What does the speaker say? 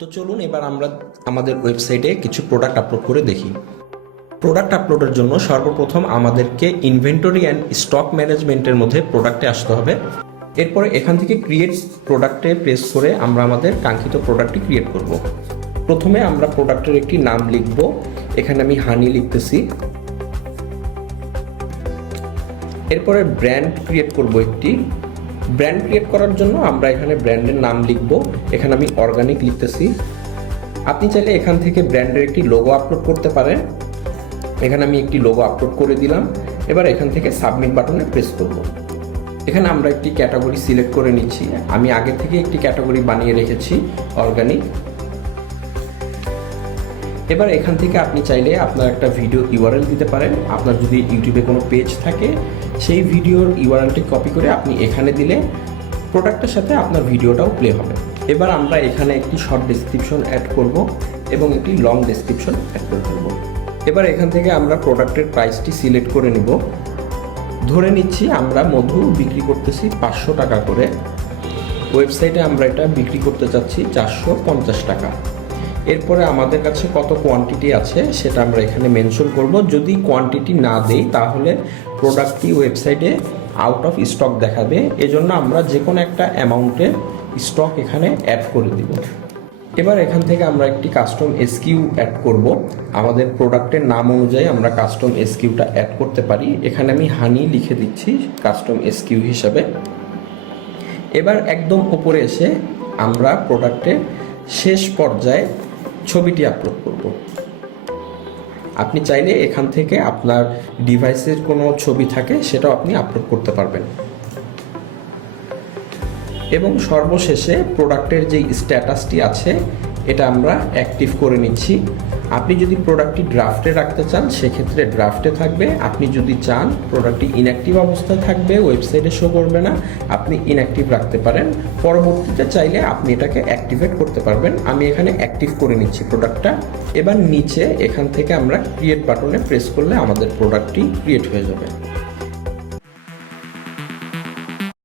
তো চলুন এবার আমরা আমাদের ওয়েবসাইটে কিছু প্রোডাক্ট আপলোড করে দেখি। প্রোডাক্ট আপলোডের জন্য সর্বপ্রথম আমাদেরকে ইনভেন্টরি অ্যান্ড স্টক ম্যানেজমেন্টের মধ্যে প্রোডাক্টে আসতে হবে। এরপরে এখান থেকে ক্রিয়েট প্রোডাক্টে প্রেস করে আমরা আমাদের কাঙ্ক্ষিত প্রোডাক্টটি ক্রিয়েট করব। প্রথমে আমরা প্রোডাক্টের একটি নাম লিখব। এখানে আমি হানি লিখতেছি। এরপরে ব্র্যান্ড ক্রিয়েট করব একটি। ব্র্যান্ড ক্রিয়েট করার জন্য আমরা এখানে ব্র্যান্ডের নাম লিখব। এখানে আমি অর্গানিক লিখতেছি। আপনি চাইলে এখান থেকে ব্র্যান্ডের একটি লোগো আপলোড করতে পারেন। এখানে আমি একটি লোগো আপলোড করে দিলাম। এবার এখান থেকে সাবমিট বাটনে প্রেস করব। এখানে আমরা একটি ক্যাটাগরি সিলেক্ট করে নিচ্ছি। আমি আগে থেকে একটি ক্যাটাগরি বানিয়ে রেখেছি, অর্গানিক। এবার এখান থেকে আপনি চাইলে আপনার একটা ভিডিও ইউআরএল দিতে পারেন। আপনার যদি ইউটিউবে কোনো পেজ থাকে, সেই ভিডিওর ইউআরএলটি কপি করে আপনি এখানে দিলে প্রোডাক্টের সাথে আপনার ভিডিওটাও প্লে হবে। এবার আমরা এখানে একটি শর্ট ডেসক্রিপশন অ্যাড করব এবং একটি লং ডেসক্রিপশন অ্যাড করে দেব। এবার এখান থেকে আমরা প্রোডাক্টের প্রাইসটি সিলেক্ট করে নিব। ধরে নিচ্ছি আমরা মধু বিক্রি করতেছি 500 টাকা করে। ওয়েবসাইটে আমরা এটা বিক্রি করতে চাচ্ছি 450 টাকা। এরপরে আমাদের কাছে কত কোয়ান্টিটি আছে সেটা আমরা এখানে মেনশন করব। যদি কোয়ান্টিটি না দেই তাহলে প্রোডাক্টটি ওয়েবসাইটে আউট অফ স্টক দেখাবে। এজন্য আমরা যে কোনো একটা অ্যামাউন্টের স্টক এখানে অ্যাড করে দিব। এবার এখান থেকে আমরা একটি কাস্টম এসকিউ অ্যাড করব। আমাদের প্রোডাক্টের নাম অনুযায়ী আমরা কাস্টম এসকিউটা অ্যাড করতে পারি। এখানে আমি হানি লিখে দিচ্ছি কাস্টম এসকিউ হিসাবে। এবার একদম উপরে এসে আমরা প্রোডাক্টের শেষ পর্যায়ে ছবিটি আপলোড করব। আপনি চাইলে এখান থেকে আপনার ডিভাইসের কোনো ছবি থাকে সেটাও আপনি আপলোড করতে পারবেন। এবং সর্বশেষে প্রোডাক্টের যে স্ট্যাটাসটি আছে এটা আমরা অ্যাক্টিভ করে নিচ্ছি। আপনি যদি প্রোডাক্টটি ড্রাফটে রাখতে চান সেক্ষেত্রে ড্রাফটে থাকবে। আপনি যদি চান প্রোডাক্টটি ইনঅ্যাক্টিভ অবস্থায় থাকবে, ওয়েবসাইটে শো করবে না, আপনি ইনঅ্যাক্টিভ রাখতে পারেন। পরবর্তীতে চাইলে আপনি এটাকে অ্যাক্টিভেট করতে পারবেন। আমি এখানে অ্যাক্টিভ করে নিচ্ছি প্রোডাক্টটা। এবার নিচে এখান থেকে আমরা ক্রিয়েট বাটনে প্রেস করলে আমাদের প্রোডাক্টটি ক্রিয়েট হয়ে যাবে।